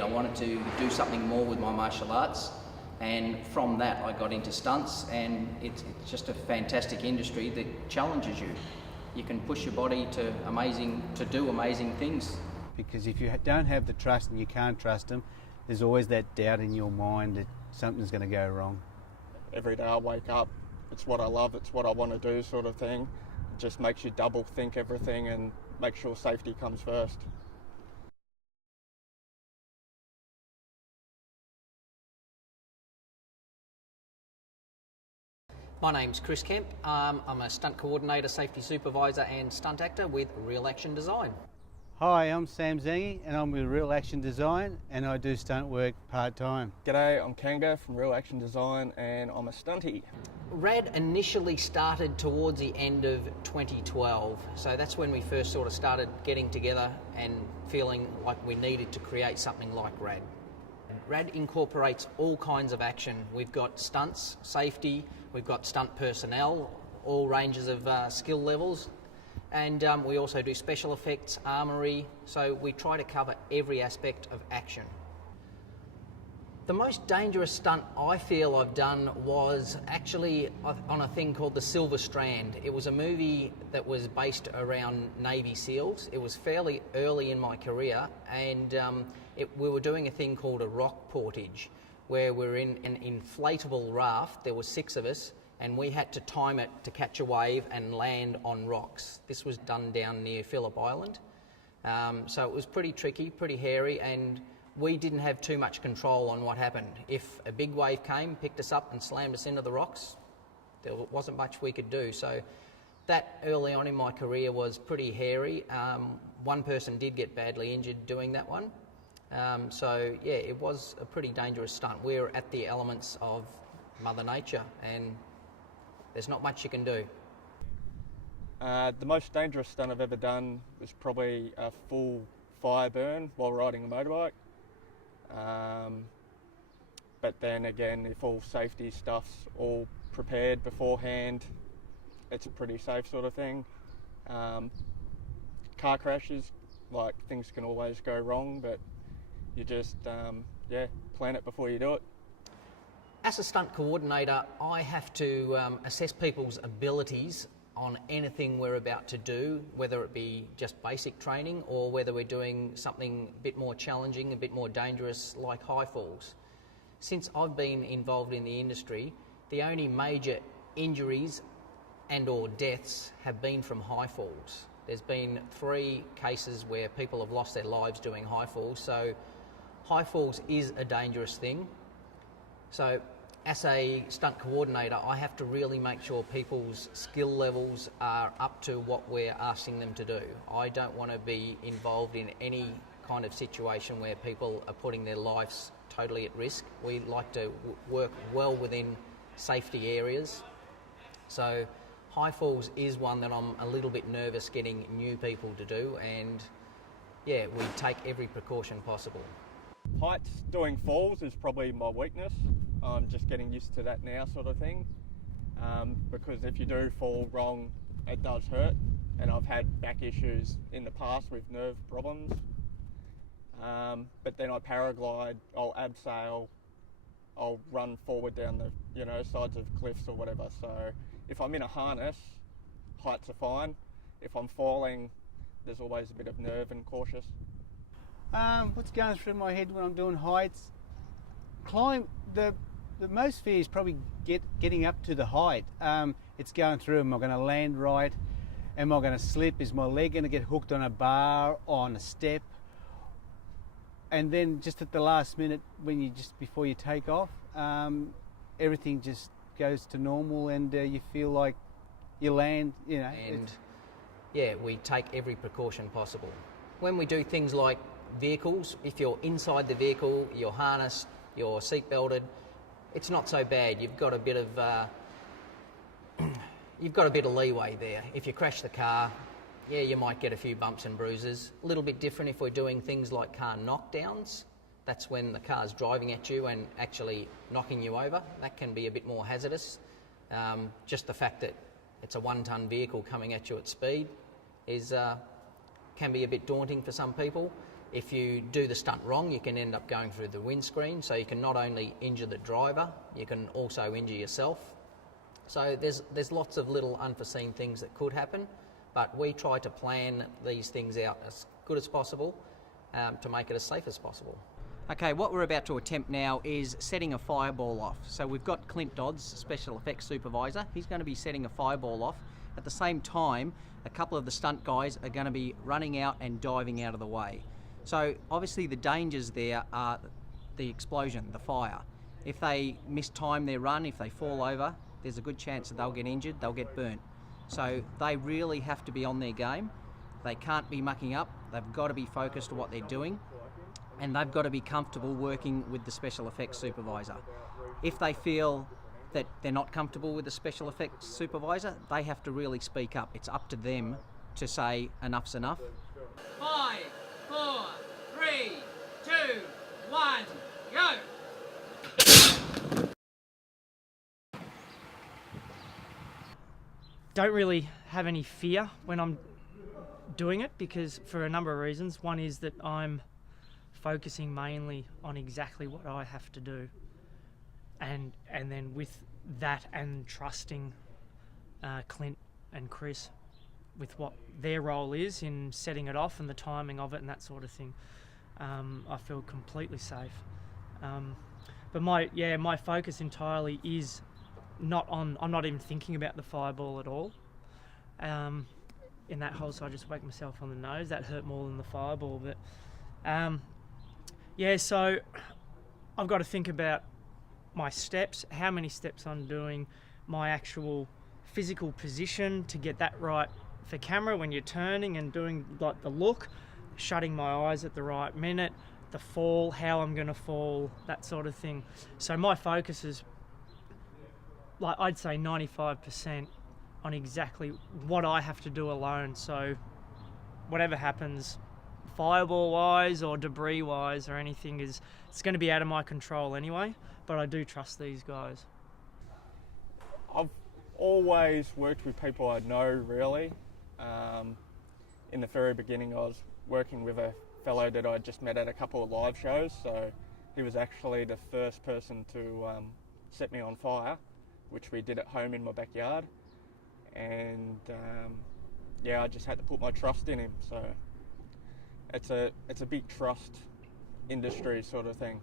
I wanted to do something more with my martial arts, and from that I got into stunts, and it's just a fantastic industry that challenges you. You can push your body to do amazing things. Because if you don't have the trust and you can't trust them, there's always that doubt in your mind that something's going to go wrong. Every day I wake up, it's what I love, it's what I want to do sort of thing. It just makes you double think everything and make sure safety comes first. My name's Chris Kemp. I'm a stunt coordinator, safety supervisor and stunt actor with Real Action Design. Hi, I'm Sam Zangi and I'm with Real Action Design and I do stunt work part-time. G'day, I'm Kanga from Real Action Design and I'm a stuntie. Rad initially started towards the end of 2012, so that's when we first sort of started getting together and feeling like we needed to create something like Rad. Rad incorporates all kinds of action. We've got stunts, safety, we've got stunt personnel, all ranges of skill levels, and we also do special effects, armoury, so we try to cover every aspect of action. The most dangerous stunt I feel I've done was actually on a thing called the Silver Strand. It was a movie that was based around Navy SEALs. It was fairly early in my career, and we were doing a thing called a rock portage, where we're in an inflatable raft. There were 6 of us, and we had to time it to catch a wave and land on rocks. This was done down near Phillip Island. So it was pretty tricky, pretty hairy, and we didn't have too much control on what happened. If a big wave came, picked us up and slammed us into the rocks, there wasn't much we could do. So that early on in my career was pretty hairy. One person did get badly injured doing that one. So yeah, it was a pretty dangerous stunt. We're at the elements of Mother Nature and there's not much you can do. The most dangerous stunt I've ever done was probably a full fire burn while riding a motorbike. But then again, if all safety stuff's all prepared beforehand, it's a pretty safe sort of thing. Car crashes, like, things can always go wrong, but you just plan it before you do it. As a stunt coordinator, I have to assess people's abilities on anything we're about to do, whether it be just basic training or whether we're doing something a bit more challenging, a bit more dangerous, like high falls. Since I've been involved in the industry, the only major injuries and or deaths have been from high falls. There's been 3 cases where people have lost their lives doing high falls, so high falls is a dangerous thing. So as a stunt coordinator, I have to really make sure people's skill levels are up to what we're asking them to do. I don't want to be involved in any kind of situation where people are putting their lives totally at risk. We like to work well within safety areas. So high falls is one that I'm a little bit nervous getting new people to do, and yeah, we take every precaution possible. Heights doing falls is probably my weakness. I'm just getting used to that now sort of thing, because if you do fall wrong, it does hurt, and I've had back issues in the past with nerve problems. But then I paraglide, I'll abseil, I'll run forward down the sides of cliffs or whatever. So if I'm in a harness, heights are fine. If I'm falling, there's always a bit of nerve and cautious. What's going through my head when I'm doing heights? The most fear is probably getting up to the height. It's going through, am I going to land right? Am I going to slip? Is my leg going to get hooked on a bar, on a step? And then just at the last minute, before you take off, everything just goes to normal and you feel like you land, And yeah, we take every precaution possible. When we do things like vehicles, if you're inside the vehicle, you're harnessed, you're seat belted, it's not so bad. You've got a bit of leeway there. If you crash the car, yeah, you might get a few bumps and bruises. A little bit different if we're doing things like car knockdowns. That's when the car's driving at you and actually knocking you over. That can be a bit more hazardous. Just the fact that it's a 1-ton vehicle coming at you at speed can be a bit daunting for some people. If you do the stunt wrong, you can end up going through the windscreen, so you can not only injure the driver, you can also injure yourself. So there's lots of little unforeseen things that could happen, but we try to plan these things out as good as possible to make it as safe as possible. Okay, what we're about to attempt now is setting a fireball off. So we've got Clint Dodds, Special Effects Supervisor. He's going to be setting a fireball off. At the same time, a couple of the stunt guys are going to be running out and diving out of the way. So obviously the dangers there are the explosion, the fire. If they mistime their run, if they fall over, there's a good chance that they'll get injured, they'll get burnt. So they really have to be on their game. They can't be mucking up. They've got to be focused on what they're doing, and they've got to be comfortable working with the special effects supervisor. If they feel that they're not comfortable with the special effects supervisor, they have to really speak up. It's up to them to say enough's enough. 5, 4, 3, 2, 1, go! Don't really have any fear when I'm doing it, because for a number of reasons. One is that I'm focusing mainly on exactly what I have to do, and then with that and trusting Clint and Chris with what their role is in setting it off and the timing of it and that sort of thing, I feel completely safe. But my focus entirely is not on. I'm not even thinking about the fireball at all. In that hole, so I just whacked myself on the nose. That hurt more than the fireball. But so I've got to think about my steps, how many steps I'm doing, my actual physical position to get that right for camera when you're turning and doing like the look, shutting my eyes at the right minute, the fall, how I'm going to fall, that sort of thing. So my focus is, like, I'd say 95% on exactly what I have to do alone. So whatever happens, fireball wise or debris wise or anything, it's going to be out of my control anyway, but I do trust these guys. I've always worked with people I know, really. In the very beginning, I was working with a fellow that I just met at a couple of live shows, so he was actually the first person to set me on fire, which we did at home in my backyard. And I just had to put my trust in him. So it's a big trust industry sort of thing.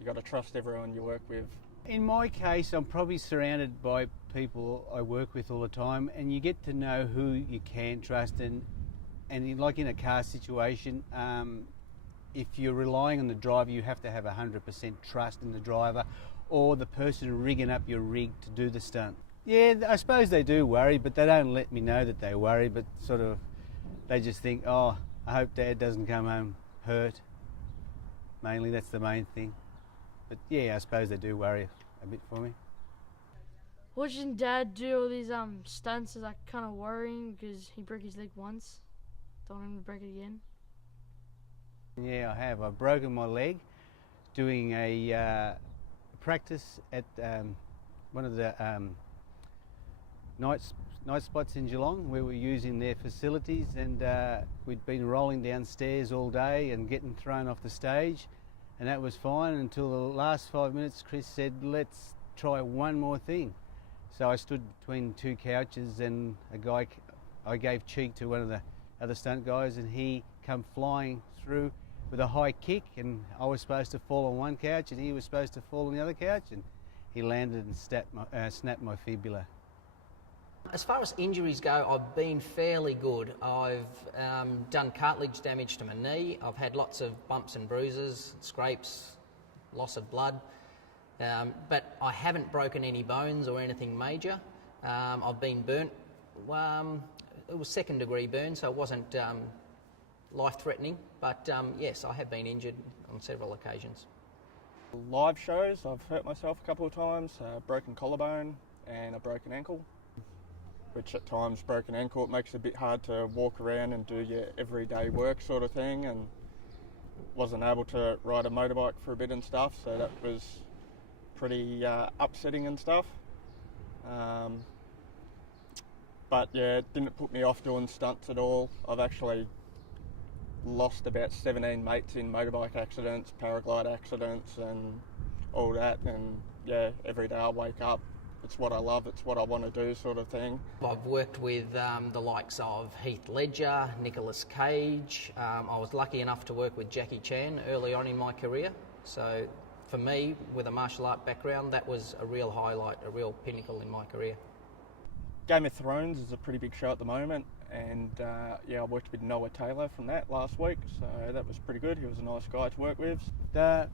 You got to trust everyone you work with. In my case, I'm probably surrounded by people I work with all the time, and you get to know who you can trust. And like in a car situation, if you're relying on the driver, you have to have 100% trust in the driver or the person rigging up your rig to do the stunt. Yeah, I suppose they do worry, but they don't let me know that they worry, but sort of they just think, oh, I hope Dad doesn't come home hurt. Mainly, that's the main thing. But yeah, I suppose they do worry a bit for me. Watching Dad do all these stunts is like kind of worrying because he broke his leg once. Don't want him to break it again. Yeah, I have. I've broken my leg doing a practice at one of the night spots in Geelong, where we're using their facilities, and we'd been rolling downstairs all day and getting thrown off the stage, and that was fine until the last 5 minutes. Chris said, let's try one more thing. So I stood between two couches, and I gave cheek to one of the other stunt guys, and he come flying through with a high kick, and I was supposed to fall on one couch and he was supposed to fall on the other couch, and he landed and snapped my fibula. As far as injuries go, I've been fairly good. I've done cartilage damage to my knee. I've had lots of bumps and bruises, scrapes, loss of blood, but I haven't broken any bones or anything major. I've been burnt. It was second-degree burn, so it wasn't life-threatening, but yes, I have been injured on several occasions. Live shows, I've hurt myself a couple of times, broken collarbone and a broken ankle, which at times, broken ankle, it makes it a bit hard to walk around and do your everyday work sort of thing, and wasn't able to ride a motorbike for a bit and stuff, so that was pretty upsetting and stuff. But yeah, it didn't put me off doing stunts at all. I've actually lost about 17 mates in motorbike accidents, paraglide accidents and all that, and yeah, every day I wake up, it's what I love, it's what I want to do sort of thing. I've worked with the likes of Heath Ledger, Nicolas Cage. I was lucky enough to work with Jackie Chan early on in my career. So for me, with a martial art background, that was a real highlight, a real pinnacle in my career. Game of Thrones is a pretty big show at the moment, and yeah, I worked with Noah Taylor from that last week, so that was pretty good. He was a nice guy to work with. The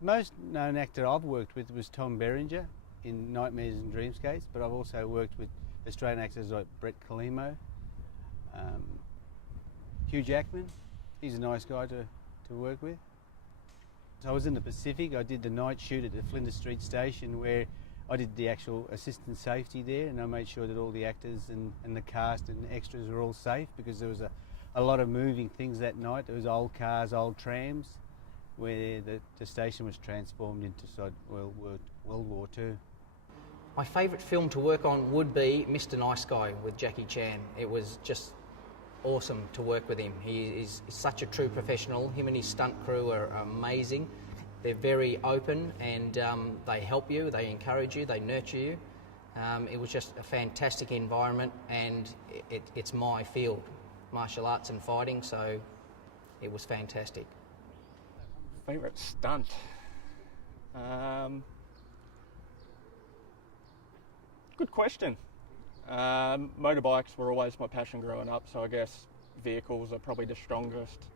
most known actor I've worked with was Tom Berenger in Nightmares and Dreamscapes, but I've also worked with Australian actors like Brett Kalimo, Hugh Jackman. He's a nice guy to work with. So I was in the Pacific. I did the night shoot at the Flinders Street station where I did the actual assistant safety there, and I made sure that all the actors and the cast and extras were all safe, because there was a lot of moving things that night. There was old cars, old trams, where the station was transformed into World War II. My favourite film to work on would be Mr. Nice Guy with Jackie Chan. It was just awesome to work with him. He is such a true professional. Him and his stunt crew are amazing. They're very open, and they help you, they encourage you, they nurture you. It was just a fantastic environment, and it's my field, martial arts and fighting, so it was fantastic. Favourite stunt? Good question. Motorbikes were always my passion growing up, so I guess vehicles are probably the strongest.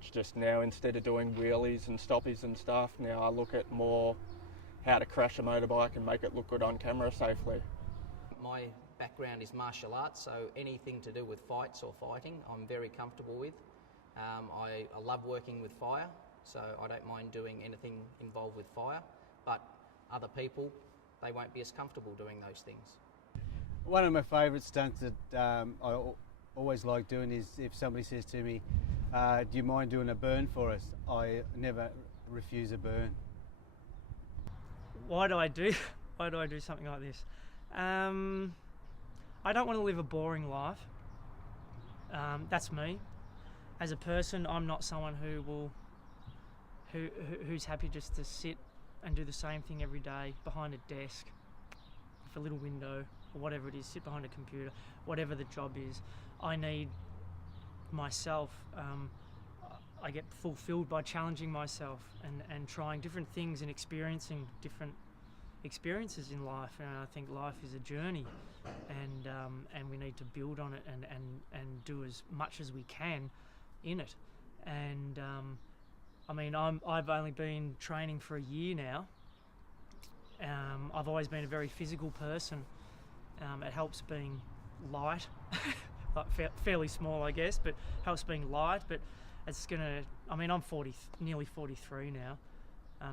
It's just now, instead of doing wheelies and stoppies and stuff, now I look at more how to crash a motorbike and make it look good on camera safely. My background is martial arts, so anything to do with fights or fighting I'm very comfortable with. I love working with fire, so I don't mind doing anything involved with fire, but other people, they won't be as comfortable doing those things. One of my favourite stunts that I always like doing is if somebody says to me, do you mind doing a burn for us? I never refuse a burn. Why do I do something like this? I don't want to live a boring life. That's me. As a person, I'm not someone who's happy just to sit and do the same thing every day behind a desk with a little window or whatever it is, sit behind a computer, whatever the job is. I need myself. I get fulfilled by challenging myself and trying different things and experiencing different experiences in life. And I think life is a journey, and we need to build on it and do as much as we can in it. And I mean, I've only been training for a year now. I've always been a very physical person. It helps being light, like fairly small, I guess, but helps being light. But it's gonna. I mean, I'm nearly 43 now,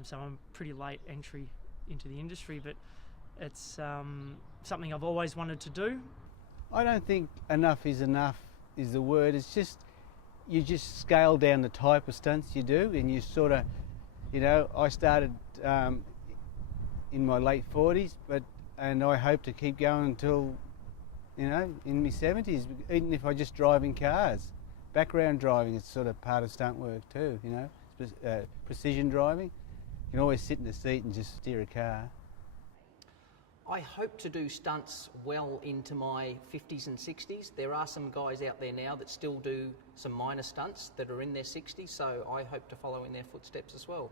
so I'm pretty late entry into the industry. But it's something I've always wanted to do. I don't think enough is the word. It's just, you just scale down the type of stunts you do, and you sort of, I started in my late 40s, and I hope to keep going until, in my 70s, even if I just drive in cars. Background driving is sort of part of stunt work too, precision driving. You can always sit in the seat and just steer a car. I hope to do stunts well into my 50s and 60s. There are some guys out there now that still do some minor stunts that are in their 60s, so I hope to follow in their footsteps as well.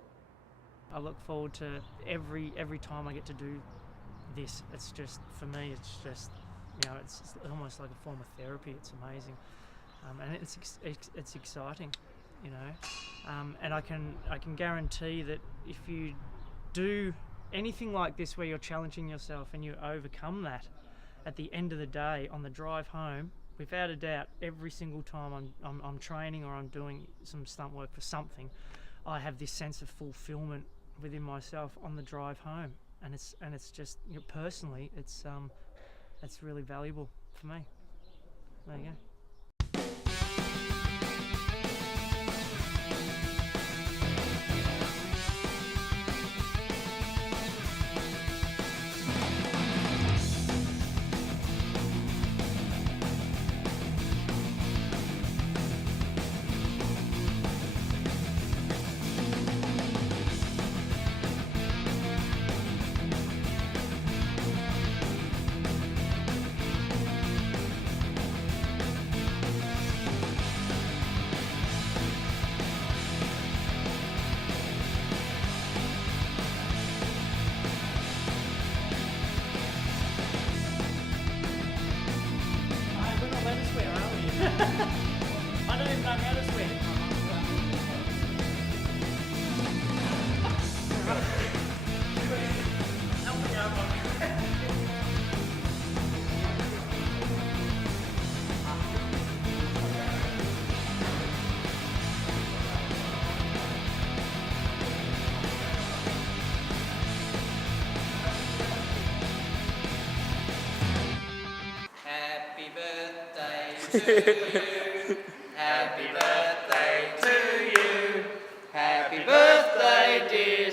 I look forward to every time I get to do this. It's just, for me, it's just, it's almost like a form of therapy. It's amazing, and it's exciting, and I can guarantee that if you do anything like this where you're challenging yourself and you overcome that, at the end of the day on the drive home, without a doubt, every single time I'm training or I'm doing some stunt work for something, I have this sense of fulfillment within myself on the drive home, and it's just, personally, it's really valuable for me. There you go. I don't even know how to swim. Happy birthday to you. Happy birthday to you. Happy birthday, dear